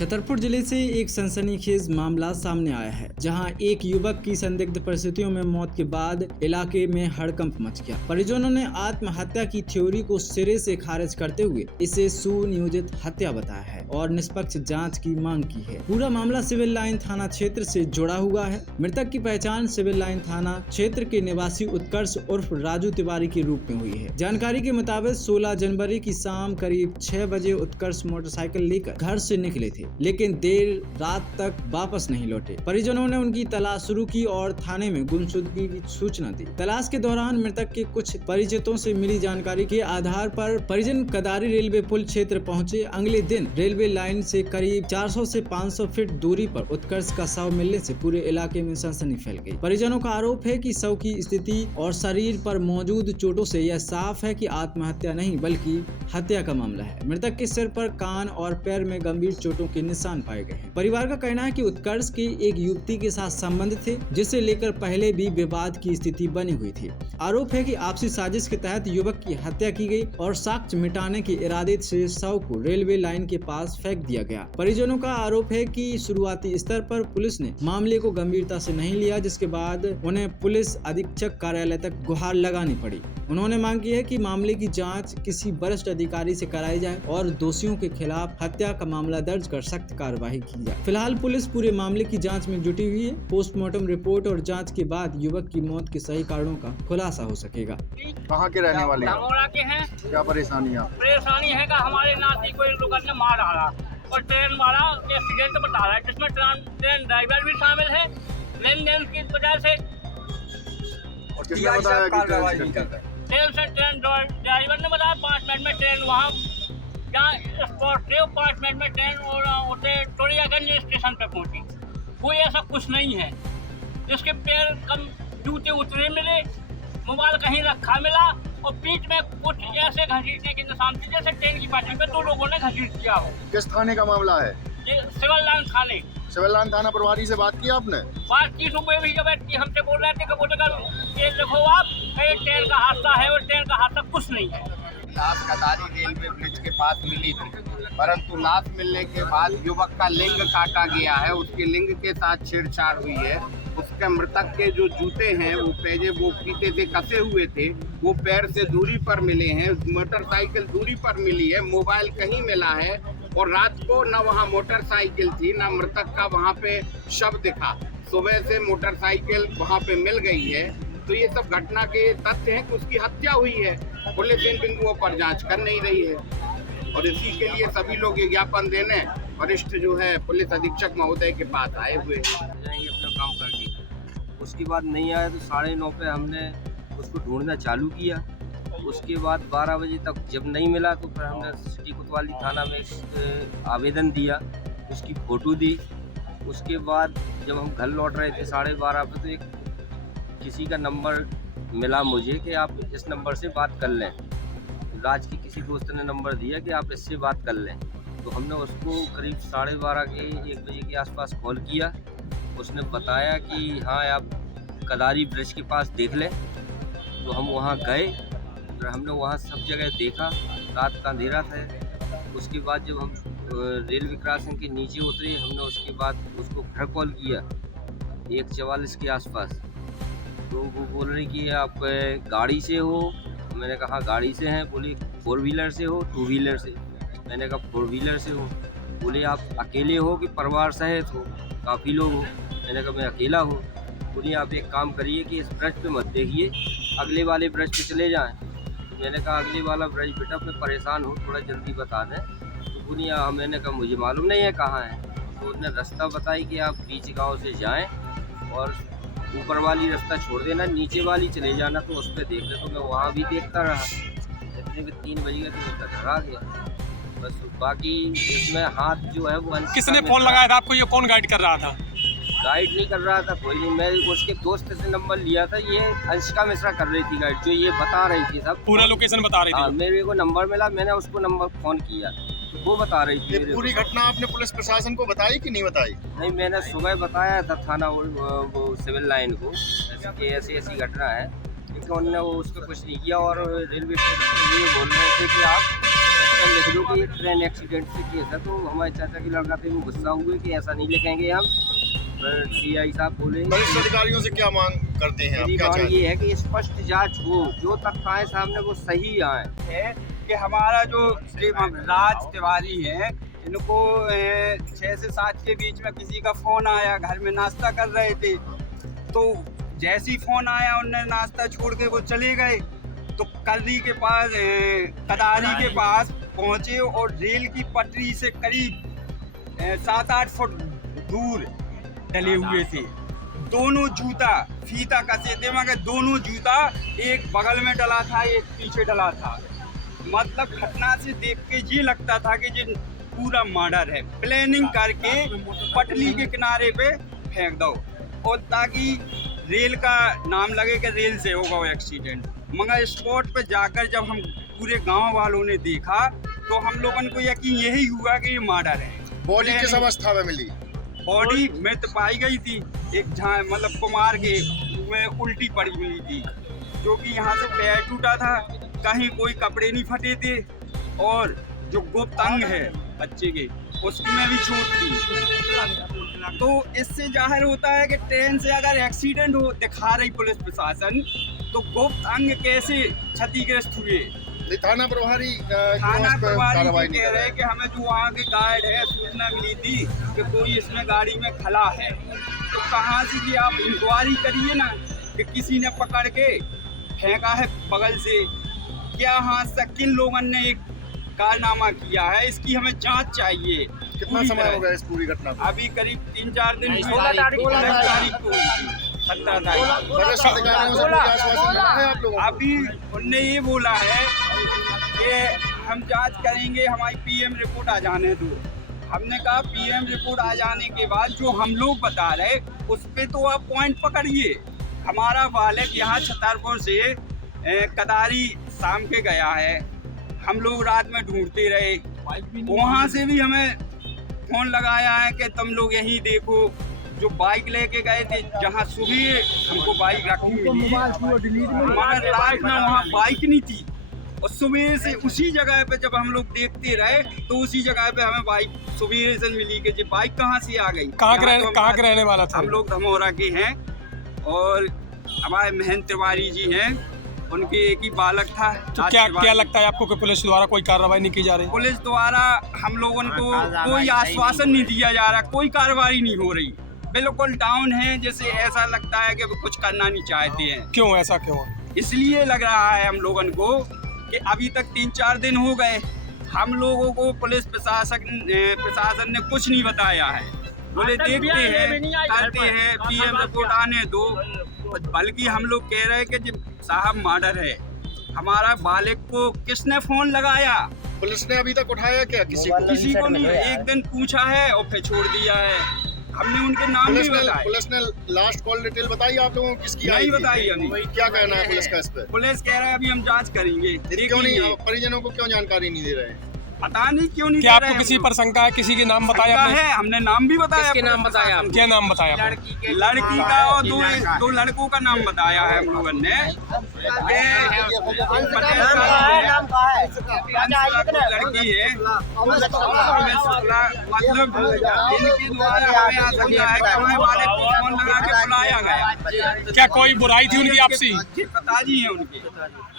छतरपुर जिले से एक सनसनीखेज मामला सामने आया है, जहां एक युवक की संदिग्ध परिस्थितियों में मौत के बाद इलाके में हड़कंप मच गया। परिजनों ने आत्महत्या की थ्योरी को सिरे से खारिज करते हुए इसे सुनियोजित हत्या बताया है और निष्पक्ष जांच की मांग की है। पूरा मामला सिविल लाइन थाना क्षेत्र से जुड़ा हुआ है। मृतक की पहचान सिविल लाइन थाना क्षेत्र के निवासी उत्कर्ष उर्फ राजू तिवारी के रूप में हुई है। जानकारी के मुताबिक 16 जनवरी की शाम करीब 6 बजे उत्कर्ष मोटरसाइकिल लेकर घर से निकले थे, लेकिन देर रात तक वापस नहीं लौटे। परिजनों ने उनकी तलाश शुरू की और थाने में गुमशुदगी की सूचना दी। तलाश के दौरान मृतक के कुछ परिचितों से मिली जानकारी के आधार पर परिजन कदारी रेलवे पुल क्षेत्र पहुंचे। अगले दिन रेलवे लाइन से करीब 400 से 500 फीट दूरी पर उत्कर्ष का शव मिलने से पूरे इलाके में सनसनी फैल गई। परिजनों का आरोप है कि शव की स्थिति और शरीर पर मौजूद चोटों से यह साफ है कि आत्महत्या नहीं बल्कि हत्या का मामला है। मृतक के सिर पर, कान और पैर में गंभीर चोटों के निशान पाए गए हैं। परिवार का कहना है कि उत्कर्ष के एक युवती के साथ संबंध थे, जिसे लेकर पहले भी विवाद की स्थिति बनी हुई थी। आरोप है कि आपसी साजिश के तहत युवक की हत्या की गई और साक्ष्य मिटाने के इरादे से शव को रेलवे लाइन के पास फेंक दिया गया। परिजनों का आरोप है कि शुरुआती स्तर पर पुलिस ने मामले को गंभीरता से नहीं लिया, जिसके बाद उन्हें पुलिस अधीक्षक कार्यालय तक गुहार लगानी पड़ी। उन्होंने मांग की है कि मामले की जांच किसी वरिष्ठ अधिकारी से कराई जाए और दोषियों के खिलाफ हत्या का मामला दर्ज कर सख्त कार्रवाई की जाए। फिलहाल पुलिस पूरे मामले की जांच में जुटी हुई है। पोस्टमार्टम रिपोर्ट और जांच के बाद युवक की मौत के सही कारणों का खुलासा हो सकेगा। कहाँ के रहने वाले हैं? धामोरा के हैं। क्या परेशानियाँ? परेशानी है कि हमारे नाती को इन लोगों ने मार डाला और ट्रेन वाला एक्सीडेंट बता रहा है, जिसमें ट्रेन ड्राइवर भी शामिल है। लेन देन की वजह से और किसने बताया कि ट्रेन कर रहा है? ट्रेन ड्राइवर ने बताया 5 मिनट में ट्रेन वहाँ जहाँ स्पॉट थे 5 मिनट में ट्रेन उसे टोरियागंज स्टेशन पे पहुँची। कोई ऐसा कुछ नहीं है। जिसके पैर कम जूते उतरे मिले, मोबाइल कहीं रखा मिला और पीठ में कुछ ऐसे घसीटने के निशान थे जैसे ट्रेन की पटरी पे 2 लोगों ने घसीट दिया हो। किस थाने का मामला है? ये सिविल लाइन थाने। सिविल लाइन थाना प्रभारी से बात की आपने? बात की सुबह भी जब हमसे बोल रहे थे कि बोले ये देखो आप ट्रेन का हादसा है और ट्रेन का हादसा कुछ नहीं है। लाश कदारी रेलवे ब्रिज के पास मिली थी, परंतु लाश मिलने के बाद युवक का लिंग काटा गया है। उसके लिंग के साथ छेड़छाड़ हुई है। उसके मृतक के जो जूते हैं वो फीते से कसे हुए थे, वो पैर से दूरी पर मिले हैं। मोटरसाइकिल दूरी पर मिली है। मोबाइल कहीं मिला है और रात को न वहाँ मोटरसाइकिल थी न मृतक का वहाँ पे शव दिखा। सुबह से मोटरसाइकिल वहाँ पे मिल गई है। तो ये सब घटना के तथ्य हैं कि उसकी हत्या हुई है। पुलिस इन बिंदुओं पर जांच कर नहीं रही है और इसी के लिए सभी लोग ये ज्ञापन देने वरिष्ठ जो है पुलिस अधीक्षक महोदय के पास आए हुए जाएंगे अपना काम करके। उसके बाद नहीं आया तो 9:30 पे हमने उसको ढूंढना चालू किया। उसके बाद 12 बजे तक जब नहीं मिला तो फिर हमने सिटी कोतवाली थाना में आवेदन दिया, उसकी फ़ोटो दी। उसके बाद जब हम घर लौट रहे थे 12:30 पे तो एक किसी का नंबर मिला मुझे कि आप इस नंबर से बात कर लें। राज के किसी दोस्त ने नंबर दिया कि आप इससे बात कर लें। तो हमने उसको करीब 12:30 के 1 बजे के आसपास कॉल किया। उसने बताया कि हाँ आप कदारी ब्रिज के पास देख लें। तो हम वहाँ गए, फिर हमने वहाँ सब जगह देखा। रात का अंधेरा था। उसके बाद जब हम रेलवे क्रॉसिंग के नीचे उतरे, हमने उसके बाद उसको फिर कॉल किया 1:44 के आसपास। तो वो बोल रही कि आप गाड़ी से हो। मैंने कहा गाड़ी से हैं। बोली 4 व्हीलर से हो 2 व्हीलर से। मैंने कहा 4 व्हीलर से हो। बोले आप अकेले हो कि परिवार सहित हो, काफ़ी लोग हो? मैंने कहा मैं अकेला हूँ। बोली आप एक काम करिए कि इस ब्रिज पे मत देखिए, अगले वाले ब्रिज पे चले जाएं। तो मैंने कहा अगले वाला ब्रिज बेटा मैं परेशान हूँ, थोड़ा जल्दी बता दें। तो बोली हाँ। मैंने कहा मुझे मालूम नहीं है कहाँ है। तो उसने रास्ता बताई कि आप बीच गाँव से जाएँ और ऊपर वाली रास्ता छोड़ देना, नीचे वाली चले जाना। तो उस पर देख ले। तो मैं वहाँ भी देखता रहा। इतने में 3 बज गए तो मैं घर आ गया। बस बाकी इसमें हाथ जो है वो किसने फोन लगाया था आपको? ये कौन गाइड कर रहा था? गाइड नहीं कर रहा था कोई नहीं। मैं उसके दोस्त से नंबर लिया था। ये अंशिका मिश्रा कर रही थी गाइड, जो ये बता रही थी सब पूरा लोकेशन बता रही थी। हाँ, मेरे को नंबर मिला, मैंने उसको नंबर फ़ोन किया तो वो बता रही थी। पूरी घटना आपने पुलिस प्रशासन को बताई कि नहीं बताई? नहीं, मैंने सुबह बताया था थाना वो सिविल लाइन को ऐसी घटना है, लेकिन उन्होंने उस पर कुछ नहीं किया। और रेलवे स्टेशन ये बोल रहे थे कि आप पे लिख दो कि ये ट्रेन एक्सीडेंट से केस है। तो हमारे चाचा के लड़का थे वो गुस्सा हुए कि ऐसा नहीं लिखेंगे हम। सीआई साहब बोले वरिष्ठ अधिकारियों से क्या मांग करते हैं आप, मेरी क्या मांग चाहते ये है कि स्पष्ट जांच हो, जो तथ्य आए सामने वो सही आए। है कि हमारा जो श्री राज तिवारी है, इनको 6 से 7 के बीच में किसी का फ़ोन आया, घर में नाश्ता कर रहे थे, तो जैसे ही फ़ोन आया उनने नाश्ता छोड़ के वो चले गए। तो कदारी के पास पहुँचे और रेल की पटरी से करीब 7-8 फुट दूर डले हुए थे। दोनों जूता फीता कसे थे, मगर दोनों जूता एक बगल में डला था, एक पीछे डला था। मतलब घटना से देख के ये लगता था कि ये पूरा मर्डर है। प्लानिंग करके पटरी के किनारे पे फेंक दो और ताकि रेल का नाम लगे कि रेल से होगा वो एक्सीडेंट। मगर स्पॉट पे जाकर जब हम पूरे गांव वालों ने देखा तो हम लोगों को यकीन यही हुआ कि ये मर्डर है। बॉडी किस अवस्था में मिली? बॉडी मृत पाई गई थी, एक मतलब कुमार के में उल्टी पड़ी मिली थी, जो कि यहाँ से पैर टूटा था, कहीं कोई कपड़े नहीं फटे थे और जो गुप्त अंग है बच्चे के उसमें भी चोट थी। तो इससे जाहिर होता है कि ट्रेन से अगर एक्सीडेंट हो दिखा रही पुलिस प्रशासन, तो गुप्त अंग कैसे क्षतिग्रस्त हुए। थाना प्रभारी थाना प्रभारी नहीं कह रहे हैं कि हमें जो वहाँ के गार्ड है सूचना मिली थी कि कोई इसमें गाड़ी में खला है, तो कहाँ से कि आप इंक्वायरी करिए ना कि किसी ने पकड़ के फेंका है बगल से, क्या हाथ से किन लोगों ने एक कारनामा किया है, इसकी हमें जांच चाहिए। कितना समय हो गया इस पूरी घटना को? अभी करीब 3-4 दिन 16 तारीख को 17 तारीख। वरिष्ठ अधिकारियों से कोई आश्वासन मिला है आप लोगों को? अभी उनने ये बोला है कि हम जांच करेंगे, हमारी पीएम रिपोर्ट आ जाने दो। हमने कहा पीएम रिपोर्ट आ जाने के बाद जो हम लोग बता रहे उस पे तो आप पॉइंट पकड़िए। हमारा बालक यहाँ छतरपुर से कदारी शाम के गया है, हम लोग रात में ढूंढते रहे, वहाँ से भी हमें फोन लगाया है कि तुम लोग यहीं देखो। जो बाइक लेके गए थे जहाँ सुबह हमको बाइक रखी मिली, मगर रात में वहाँ बाइक नहीं थी और सुबह से उसी जगह पे जब हम लोग देखते रहे तो उसी जगह पे हमें बाइक सुबह से मिली कि बाइक कहाँ से आ गई। कहाँ के रहने वाला था? हम लोग धमोरा के हैं और हमारे महेंद्र तिवारी जी हैं, उनके एक ही बालक था। तो क्या लगता है आपको कि पुलिस द्वारा कोई कार्रवाई नहीं की जा रही? पुलिस द्वारा हम लोगों को कोई आश्वासन नहीं दिया जा रहा, कोई कार्रवाई नहीं हो रही, बिल्कुल डाउन है। जैसे ऐसा लगता है कि वो कुछ करना नहीं चाहते हैं। क्यों, ऐसा क्यों? इसलिए लग रहा है हम लोगों को कि अभी तक 3-4 दिन हो गए, हम लोगों को पुलिस प्रशासन ने कुछ नहीं बताया है। बोले देखते हैं, करते हैं, पीएम रिपोर्ट आने दो। बल्कि हम लोग कह रहे हैं कि साहब मर्डर है, हमारा बालक को किसने फोन लगाया? पुलिस ने अभी तक उठाया क्या किसी को? किसी को नहीं, एक दिन पूछा है और फिर छोड़ दिया है। हमने उनके नाम नहीं बताए। पुलिस ने लास्ट कॉल डिटेल बताई आप लोगों को किसकी? नहीं बताई हमें। क्या कहना है पुलिस का इस पे? पुलिस कह रहा है अभी हम जांच करेंगे। क्यों नहीं, परिजनों को क्यों जानकारी नहीं दे रहे हैं? पता नहीं क्यों नहीं। क्या आपको किसी पर शंका है? किसी के नाम बताया आपने? है, हमने नाम भी बताया। किसके नाम बताया? क्या नाम बताया? लड़की का और दो लड़कों का नाम बताया है हम लोगों ने। लड़की है, मतलब इनके द्वारा हमें आ सकता है कि हमें वाले को फोन लगा के बुलाया गया। क्या कोई बुराई थी उनकी आपसी? पिताजी है उनके।